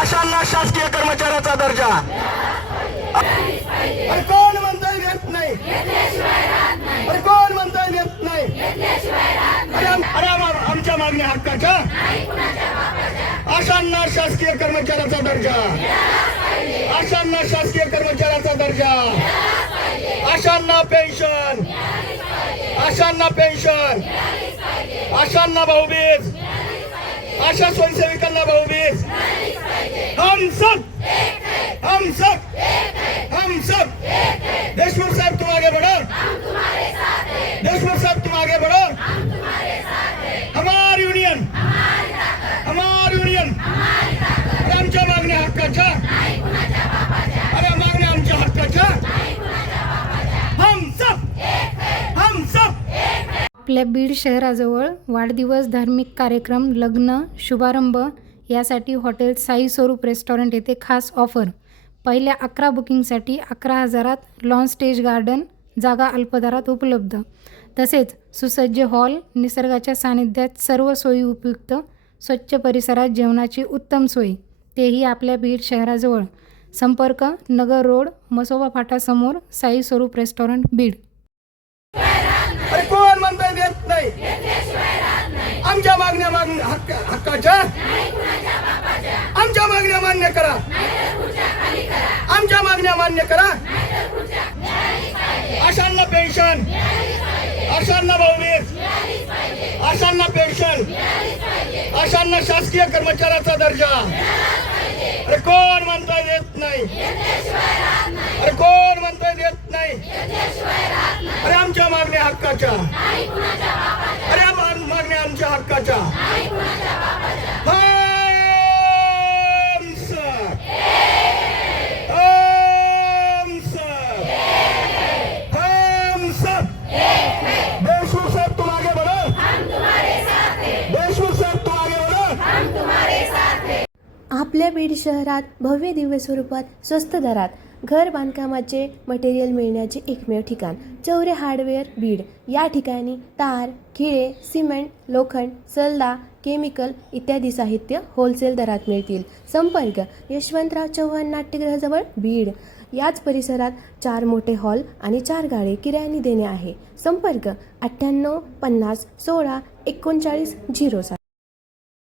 अशांना शासकीय कर्मचाऱ्याचा दर्जा. अरे कोण म्हणतोय देत नाही? अरे कोण म्हणतोय देत नाही? अरे आमच्या मागण्या हक्काच्या. अशांना शासकीय कर्मचाऱ्याचा दर्जा. अशांना शासकीय कर्मचाऱ्याचा दर्जा. अशांना पेन्शन. अशांना पेन्शन. अशांना भाऊबीज. आशा स्वयंसेविकांना भाऊबीज. हम सब हम सब. देशमुख साहब तुम आगे बढ़ो. देशमुख साहब तुम आगे बढ़ो. हमारी यूनियन. हमारी यूनियन. अरे आमच्या मागण्या हक्काच्या. अरे मागण्या आमच्या हक्काच्या. हम सब. हम सब. आपल्या बीड शहराजवळ वाढदिवस, धार्मिक कार्यक्रम, लग्न, शुभारंभ यासाठी हॉटेल साई स्वरूप रेस्टॉरंट येथे खास ऑफर. पहिल्या 11 बुकिंगसाठी 11,000त लॉन स्टेज गार्डन, जागा अल्पदरात उपलब्ध. तसेच सुसज्ज हॉल, निसर्गाच्या सानिध्यात सर्व सोयी उपयुक्त, स्वच्छ परिसरात जेवणाची उत्तम सोय, तेही आपल्या बीड शहराजवळ. संपर्क नगर रोड, मसोबा फाटासमोर, साई स्वरूप रेस्टॉरंट, बीड. अरे कोण म्हणतोय देत नाही? आमच्या मागण्या हक्काच्या. आमच्या मागण्या मान्य करा. आमच्या मागण्या मान्य करा. अशांना पेन्शन. अशांना भाऊबीज. अशांना पेन्शन. अशांना शासकीय कर्मचाऱ्याचा दर्जा. अरे कोण म्हणतोय देत नाही? अरे कोण म्हणतोय देत नाही? अरे आमच्या मागण्या हक्काच्या. अरे मागण्या आमच्या हक्काच्या. हम सब. हम सब. हम सब. देशमुख साहब तुम आगे बढ़ो. देशमुख साहब तुम आगे बढ़ो. आपल्या बीड शहरात भव्य दिव्य स्वरूपात स्वस्त दरात घर बांधकामाचे मटेरियल मिळण्याचे एकमेव ठिकाण चौरे हार्डवेअर बीड. या ठिकाणी तार, खिळे, सिमेंट, लोखंड, सल्ला, केमिकल इत्यादी साहित्य होलसेल दरात मिळतील. संपर्क यशवंतराव चव्हाण नाट्यगृहाजवळ बीड. याच परिसरात 4 मोठे हॉल आणि 4 गाळे किरायाने देणे आहे. संपर्क 98 50 16 39 07.